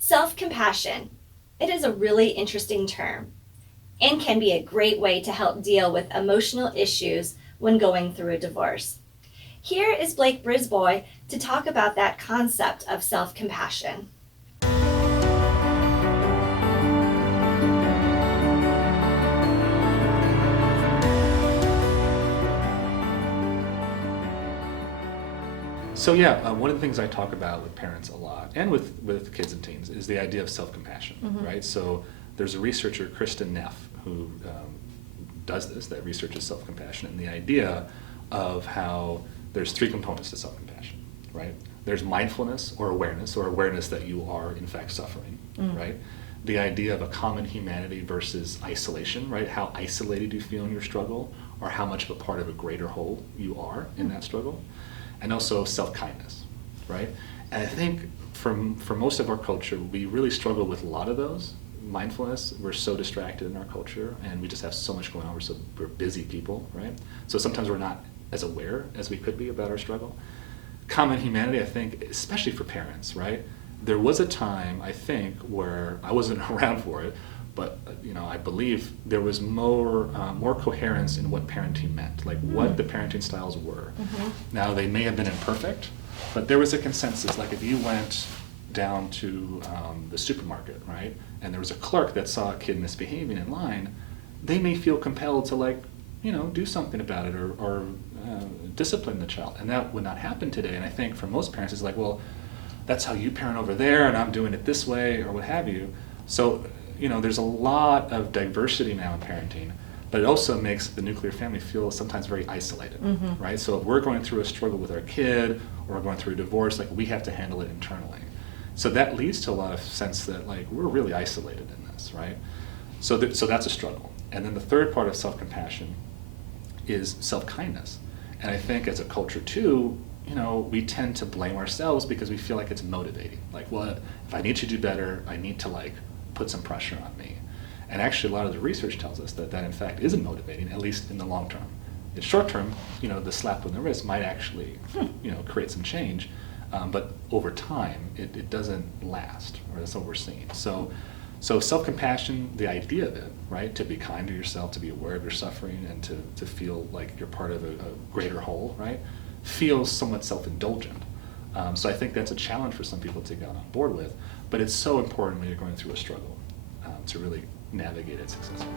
Self-compassion. It is a really interesting term and can be a great way to help deal with emotional issues when going through a divorce. Here is Blake Brisbois to talk about that concept of self-compassion. So yeah, one of the things I talk about with parents a lot, and with kids and teens, is the idea of self-compassion, right? So there's a researcher, Kristen Neff, who does this, that researches self-compassion, and the idea of how there's three components to self-compassion, right? There's mindfulness or awareness that you are in fact suffering, right? The idea of a common humanity versus isolation, right? How isolated you feel in your struggle, or how much of a part of a greater whole you are in that struggle. And also self-kindness, right? And I think for most of our culture, we really struggle with a lot of those. Mindfulness, we're so distracted in our culture, and we just have so much going on. We're busy people, right? So sometimes we're not as aware as we could be about our struggle. Common humanity, I think, especially for parents, right? There was a time, I think, where I wasn't around for it, but I believe there was more coherence in what parenting meant, like what the parenting styles were. Now they may have been imperfect, but there was a consensus. Like if you went down to the supermarket, right, and there was a clerk that saw a kid misbehaving in line, they may feel compelled to do something about it or discipline the child, and that would not happen today. And I think for most parents, it's like, well, that's how you parent over there, and I'm doing it this way, or what have you. So there's a lot of diversity now in parenting, but it also makes the nuclear family feel sometimes very isolated, right? So if we're going through a struggle with our kid or we're going through a divorce, we have to handle it internally. So that leads to a lot of sense that we're really isolated in this, right? So that's a struggle. And then the third part of self-compassion is self-kindness. And I think as a culture too, we tend to blame ourselves because we feel like it's motivating. If I need to do better, I need to put some pressure on me. And actually a lot of the research tells us that in fact isn't motivating, at least in the long term. In short term, the slap on the wrist might actually create some change, but over time it doesn't last, or that's what we're seeing. So self-compassion, the idea of it, right, to be kind to yourself, to be aware of your suffering, and to feel like you're part of a greater whole, right, feels somewhat self-indulgent. So I think that's a challenge for some people to get on board with, but it's so important when you're going through a struggle to really navigate it successfully.